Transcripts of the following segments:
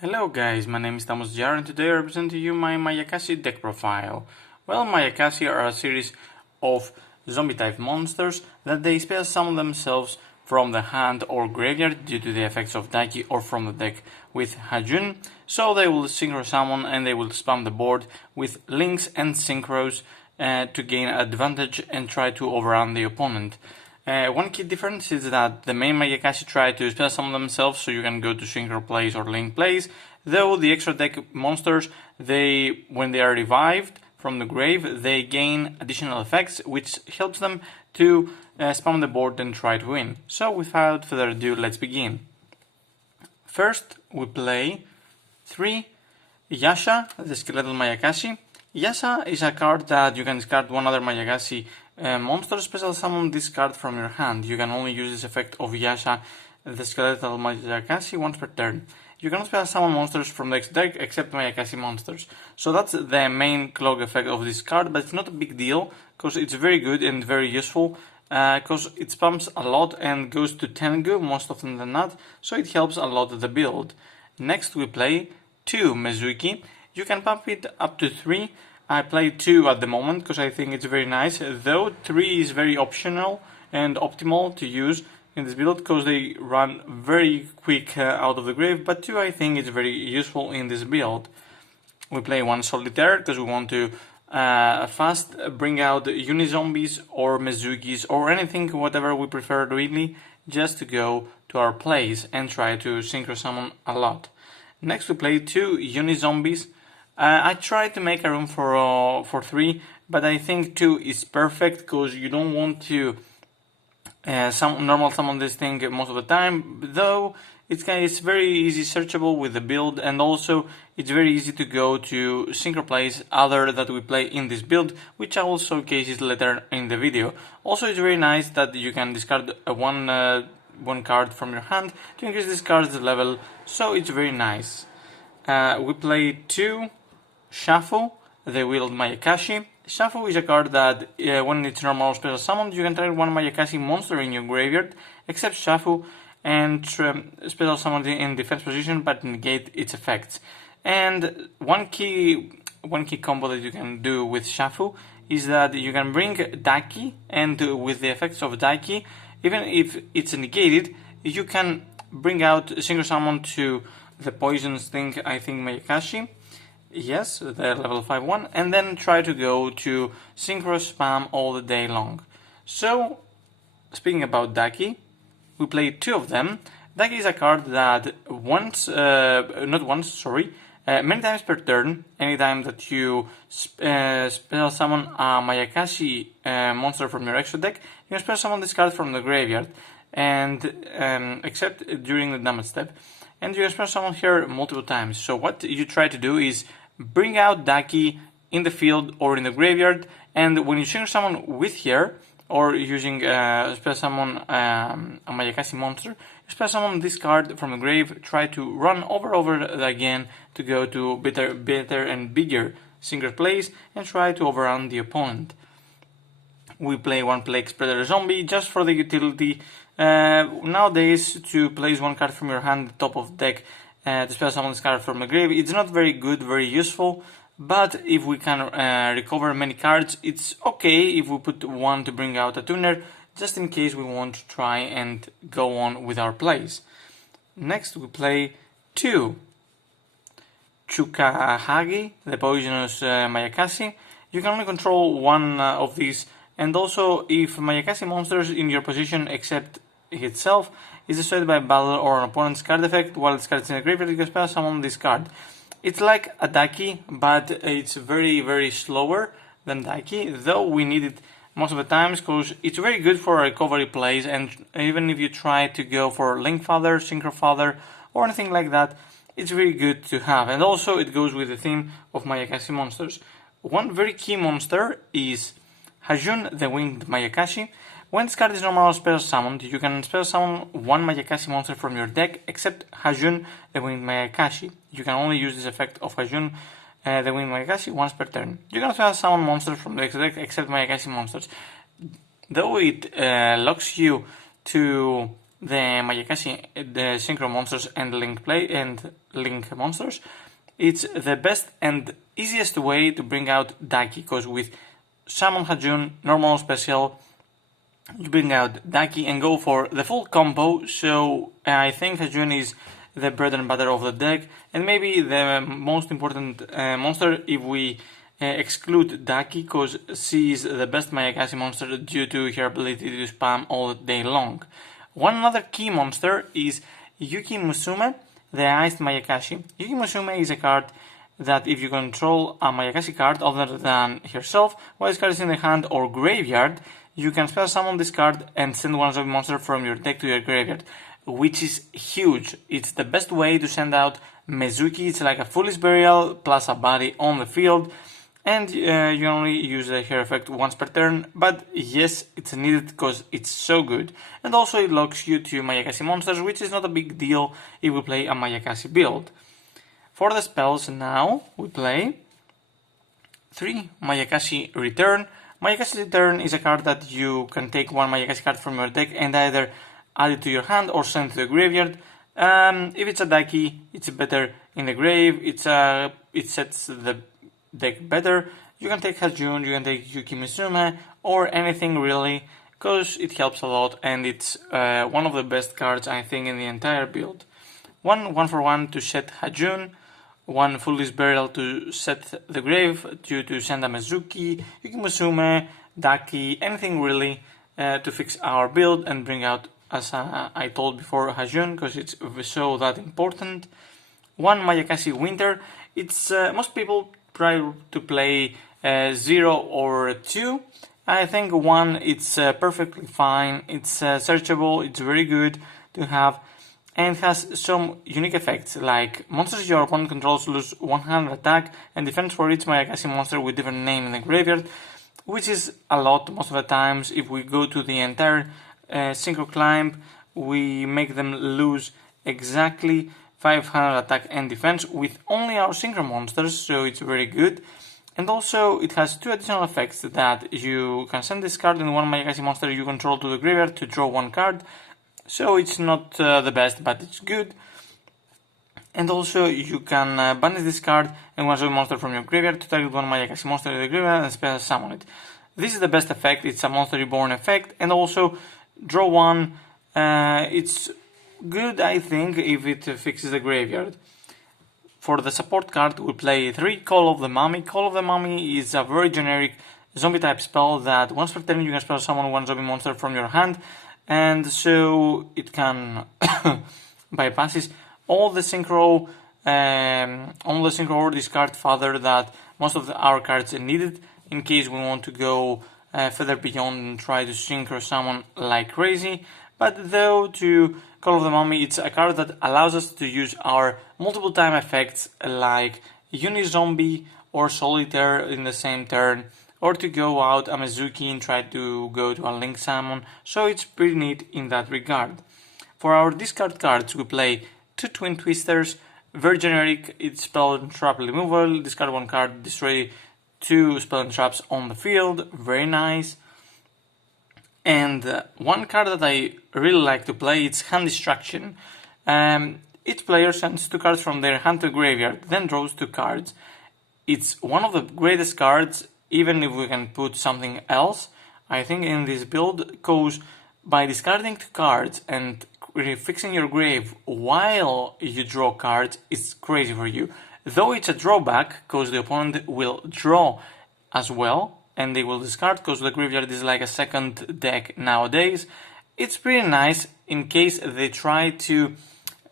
Hello guys, my name is Thomas Jar and today I represent to you my Mayakashi deck profile. Well, Mayakashi are a series of zombie type monsters that they spell summon themselves from the hand or graveyard due to the effects of Daiki or from the deck with Hajun. So they will synchro summon and they will spam the board with links and synchros to gain advantage and try to overrun the opponent. One key difference is that the main Mayakashi try to spell summon themselves, so you can go to synchro plays or link plays, though the extra deck monsters, when they are revived from the grave, they gain additional effects, which helps them to spam the board and try to win. So without further ado, let's begin. First, we play 3 Yasha, the skeletal Mayakashi. Yasha is a card that you can discard one other Mayakashi monster, special summon this card from your hand. You can only use this effect of Yasha, the skeletal Mayakashi, once per turn. You cannot special summon monsters from the deck except Mayakashi monsters. So that's the main clog effect of this card, but it's not a big deal because it's very good and very useful because it spams a lot and goes to Tengu most often than not, so it helps a lot the build. Next we play 2 Mezuki. You can pump it up to 3. I play 2 at the moment because I think it's very nice, though 3 is very optional and optimal to use in this build because they run very quick out of the grave, but 2 I think is very useful in this build. We play 1 Solitaire because we want to fast bring out Unizombies or Mezukis or anything, whatever we prefer really, just to go to our plays and try to synchro summon a lot. Next we play 2 Unizombies. I tried to make a room for 3, but I think 2 is perfect because you don't want to normal summon this thing most of the time, though it's very easy searchable with the build, and also it's very easy to go to synchro plays other that we play in this build, which I will showcase later in the video. Also, it's very nice that you can discard one card from your hand to increase this card's level, so it's very nice. We play 2 Shafu, the wheeled Mayakashi. Shafu is a card that when it's normal special summoned, you can target one Mayakashi monster in your graveyard, except Shafu, and special summon it in defense position but negate its effects. And one key combo that you can do with Shafu is that you can bring Daiki, and with the effects of Daiki, even if it's negated, you can bring out synchro summon to the poisons thing, I think Mayakashi. Yes, the level 5-1, and then try to go to synchro spam all the day long. So, speaking about Daiki, we play 2 of them. Daiki is a card that many times per turn, anytime that you special summon a Mayakashi monster from your extra deck, you can special summon this card from the graveyard, and except during the damage step. And you can special summon here multiple times. So what you try to do is bring out Daiki in the field or in the graveyard, and when you synchro summon with here, or using special summon a Mayakashi monster, you special summon this card from the grave, try to run over again to go to better and bigger synchro plays and try to overrun the opponent. We play 1 Plague Spreader Zombie just for the utility. Nowadays, to place 1 card from your hand at the top of the deck to special summon this card from the grave, it's not very good, very useful, but if we can recover many cards, it's okay if we put 1 to bring out a tuner, just in case we want to try and go on with our plays. Next we play 2 Chukahagi, the poisonous Mayakashi. You can only control 1 of these, and also if Mayakashi monsters in your position except itself is destroyed by battle or an opponent's card effect while this card is in the graveyard, you can special summon this card. It's like a Daiki, but it's very slower than Daiki, though we need it most of the times because it's very good for recovery plays, and even if you try to go for Link Father, Synchro Father, or anything like that, it's very good to have. And also it goes with the theme of Mayakashi monsters. One very key monster is Hajun, the winged Mayakashi. When this card is normal special summoned, you can special summon 1 Mayakashi monster from your deck, except Hajun, the winged Mayakashi. You can only use this effect of Hajun, the winged Mayakashi, once per turn. You can special summon monsters from the deck, except Mayakashi monsters. Though it locks you to the Mayakashi, the Synchro monsters and Link monsters, it's the best and easiest way to bring out Daki, because with Summon Hajun, normal, special, you bring out Daki and go for the full combo. So I think Hajun is the bread and butter of the deck, and maybe the most important monster if we exclude Daki, because she is the best Mayakashi monster due to her ability to spam all day long. One other key monster is Yuki Musume, the Iced Mayakashi. Yuki Musume is a card that if you control a Mayakashi card other than herself, while this card is in the hand or graveyard, you can spell summon this card and send one zombie monster from your deck to your graveyard, which is huge. It's the best way to send out Mezuki. It's like a Foolish Burial plus a body on the field, and you only use her effect once per turn, but yes, it's needed because it's so good. And also it locks you to Mayakashi monsters, which is not a big deal if we play a Mayakashi build. For the spells now, we play 3 Mayakashi Return. Mayakashi Return is a card that you can take one Mayakashi card from your deck and either add it to your hand or send it to the graveyard. If it's a Daki, it's better in the grave, it sets the deck better. You can take Hajun, you can take Yuki Musume, or anything really, because it helps a lot and it's one of the best cards I think in the entire build. One for one to set Hajun, one Foolish Burial to set the grave, to send a Mezuki, Yuki Musume, Daki, anything really to fix our build and bring out, as I told before, Hajun, because it's so that important. One Mayakashi Winter. It's most people try to play 0 or 2. I think 1 it's perfectly fine. It's searchable. It's very good to have, and has some unique effects like monsters your opponent controls lose 100 attack and defense for each Mayakashi monster with different name in the graveyard, which is a lot most of the times. If we go to the entire Synchro climb, we make them lose exactly 500 attack and defense with only our Synchro monsters, so it's very good. And also it has 2 additional effects that you can send this card and one Mayakashi monster you control to the graveyard to draw 1 card. So it's not the best, but it's good. And also you can banish this card and one zombie monster from your graveyard to target one Mayakashi monster in the graveyard and special summon it. This is the best effect. It's a monster reborn effect, and also draw 1. It's good, I think, if it fixes the graveyard. For the support card, we play 3 Call of the Mummy. Call of the Mummy is a very generic zombie type spell that once per turn you can spell summon one zombie monster from your hand, and so it can bypasses all the synchro or discard fodder that most of our cards needed in case we want to go further beyond and try to synchro summon like crazy. But though to Call of the Mummy, it's a card that allows us to use our multiple time effects like Unizombie or Solitaire in the same turn, or to go out a Mezuki and try to go to a Link Summon, so it's pretty neat in that regard. For our discard cards, we play 2 Twin Twisters, very generic, it's spell and trap removal, discard 1 card, destroy 2 spell and traps on the field, very nice. And one card that I really like to play is Hand Distraction. Each player sends 2 cards from their hand to graveyard, then draws 2 cards. It's one of the greatest cards, even if we can put something else, I think, in this build, because by discarding 2 cards and fixing your grave while you draw cards, it's crazy for you. Though it's a drawback, because the opponent will draw as well, and they will discard because the graveyard is like a second deck nowadays. It's pretty nice in case they try to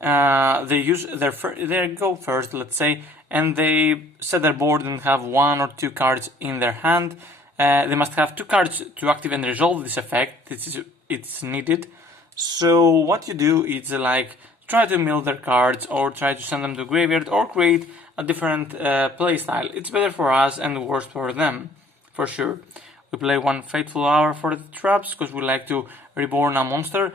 they use their go first, let's say, and they set their board and have 1 or 2 cards in their hand. They must have 2 cards to activate and resolve this effect. It's needed. So what you do is like try to mill their cards or try to send them to graveyard or create a different playstyle. It's better for us and worse for them, for sure. We play 1 Fateful Hour for the traps because we like to reborn a monster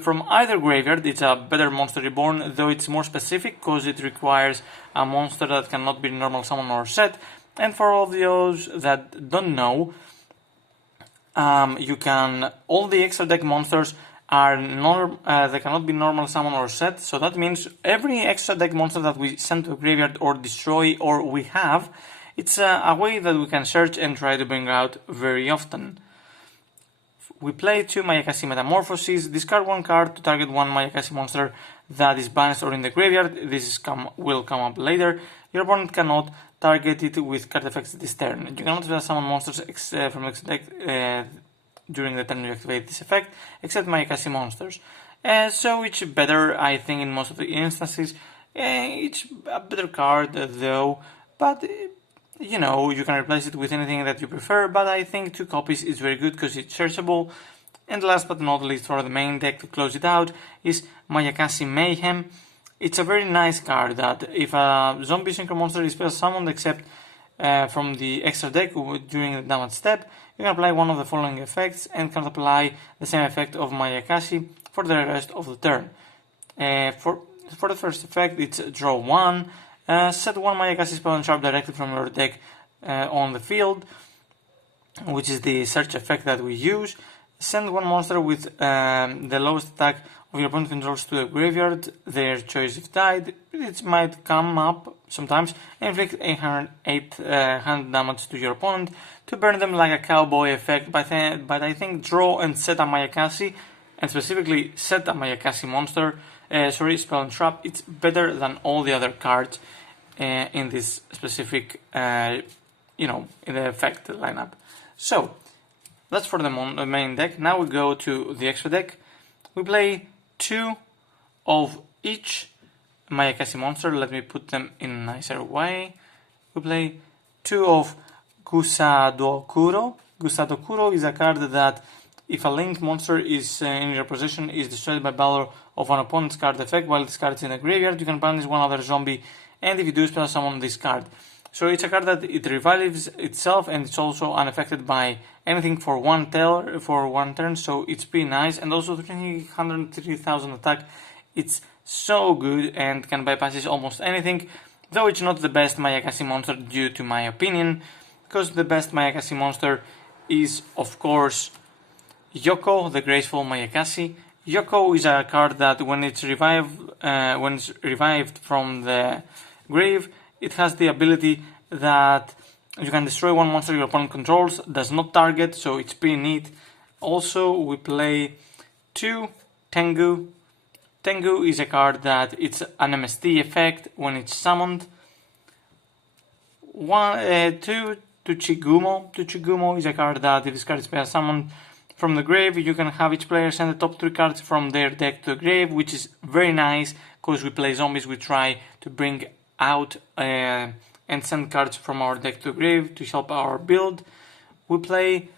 from either graveyard. It's a better monster reborn, though it's more specific because it requires a monster that cannot be normal summon or set. And for all those that don't know, you can all the extra deck monsters they cannot be normal summon or set, so that means every extra deck monster that we send to a graveyard or destroy or we have, it's a way that we can search and try to bring out very often. We play 2 Mayakashi Metamorphoses, discard 1 card to target 1 Mayakashi monster that is banished or in the graveyard. This will come up later. Your opponent cannot target it with card effects this turn. You cannot summon monsters from the deck during the turn you activate this effect, except Mayakashi monsters. So it's better, I think, in most of the instances. It's a better card though, but you know, you can replace it with anything that you prefer, but I think 2 copies is very good because it's searchable. And last but not least, for the main deck to close it out, is Mayakashi Mayhem. It's a very nice card that if a zombie synchro monster is spell summoned except from the extra deck during the damage step, you can apply one of the following effects and can apply the same effect of Mayakashi for the rest of the turn. For the first effect, it's draw 1. Set 1 Mayakashi spell and trap directly from your deck on the field, which is the search effect that we use. Send 1 monster with the lowest attack of your opponent controls to a graveyard, their choice if died. It might come up sometimes. Inflict 800 damage to your opponent to burn them like a cowboy effect, but I think draw and set a Mayakashi, and specifically set a Mayakashi monster, spell and trap, it's better than all the other cards in this specific, in the effect lineup. So, that's for the main deck. Now we go to the extra deck. We play 2 of each Mayakashi monster. Let me put them in a nicer way. We play 2 of Gusadokuro. Gusadokuro is a card that if a linked monster is in your possession is destroyed by battle of an opponent's card effect while this card is in the graveyard, you can banish one other zombie, and if you do, spell summon this card. So it's a card that it revives itself and it's also unaffected by anything for one turn, so it's pretty nice. And also 303,000 attack, it's so good and can bypass almost anything, though it's not the best Mayakashi monster due to my opinion, because the best Mayakashi monster is of course Yoko, the Graceful Mayakashi. Yoko is a card that when it's revived from the grave, it has the ability that you can destroy 1 monster your opponent controls, does not target, so it's pretty neat. Also, we play 2 Tengu. Tengu is a card that it's an MST effect when it's summoned. 2 Tuchigumo. Tuchigumo is a card that if this card is summoned from the grave, you can have each player send the top 3 cards from their deck to the grave, which is very nice because we play zombies. We try to bring out and send cards from our deck to the grave to help our build. We play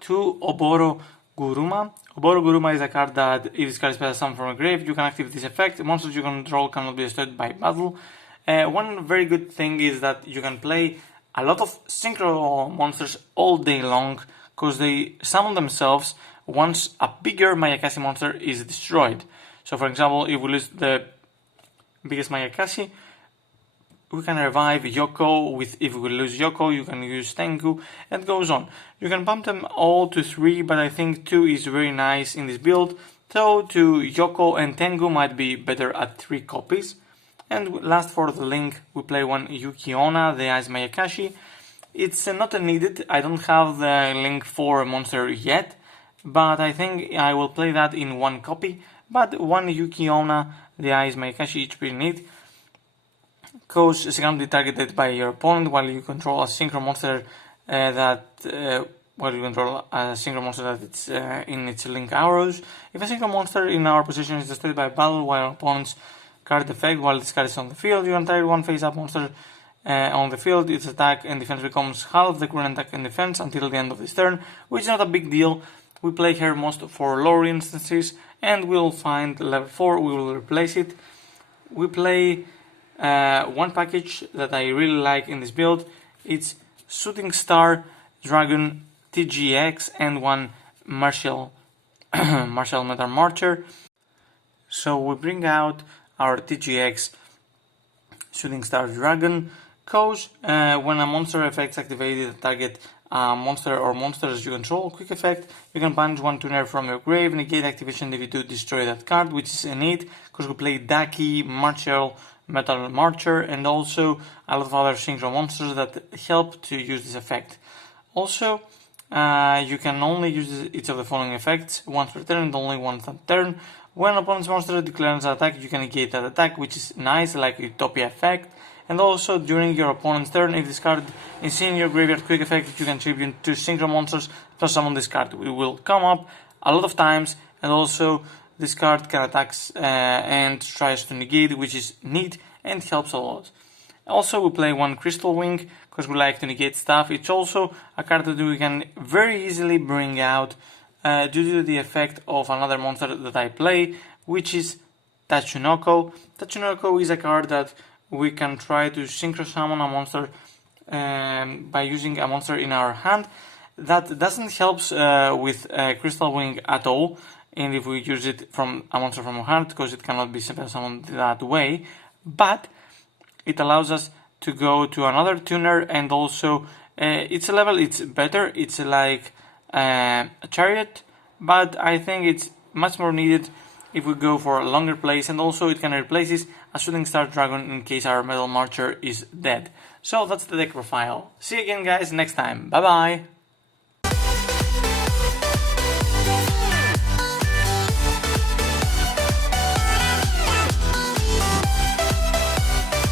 2 Oboro Guruma. Oboro Guruma is a card that if this card is summoned from a grave, you can activate this effect. Monsters you control cannot be destroyed by battle. One very good thing is that you can play a lot of synchro monsters all day long because they summon themselves once a bigger Mayakashi monster is destroyed. So for example, if we lose the biggest Mayakashi, we can revive Yoko. If we lose Yoko, you can use Tengu, and it goes on. You can bump them all to 3, but I think 2 is very nice in this build, though Yoko and Tengu might be better at 3 copies. And last for the link, we play 1 Yukiona, the Ice Mayakashi. It's not needed, I don't have the link for a monster yet, but I think I will play that in 1 copy. But 1 Yukiona, the Ice Mayakashi, it's pretty neat, because it's going to be targeted by your opponent while you control a synchro monster it's in its link arrows. If a synchro monster in our position is destroyed by battle while our opponent's card effect while this card is on the field, you can target 1 face-up monster on the field. Its attack and defense becomes half the current attack and defense until the end of this turn, which is not a big deal. We play here most for lore instances, and we'll find level 4, we will replace it. We play 1 package that I really like in this build. It's Shooting Star Dragon TGX and 1 Martial Metal Martyr. So we bring out our TGX Shooting Star Dragon, because when a monster effect is activated, target monster or monsters you control. Quick effect, you can banish one tuner from your grave, negate activation if you do destroy that card, which is neat because we play Daki, Martial, Metal Marcher, and also a lot of other synchro monsters that help to use this effect. Also, you can only use each of the following effects once per turn and only once per turn. When opponent's monster declares an attack, you can negate that attack, which is nice, like Utopia effect. And also, during your opponent's turn, if this card is in your graveyard, quick effect, you can tribute 2 synchro monsters plus summon this card. It will come up a lot of times, and also this card can attack and tries to negate, which is neat and helps a lot. Also, we play one Crystal Wing because we like to negate stuff. It's also a card that we can very easily bring out due to the effect of another monster that I play, which is Tatsunoko. Tatsunoko is a card that we can try to synchro summon a monster by using a monster in our hand. That doesn't help with Crystal Wing at all, and if we use it from a monster from our hand, because it cannot be synchro summoned that way. But it allows us to go to another tuner, and also its level, it's better. It's like a chariot, but I think it's much more needed if we go for a longer plays, and also it can replace a shooting star dragon in case our metal marcher is dead. So that's the deck profile. See you again guys next time. Bye bye!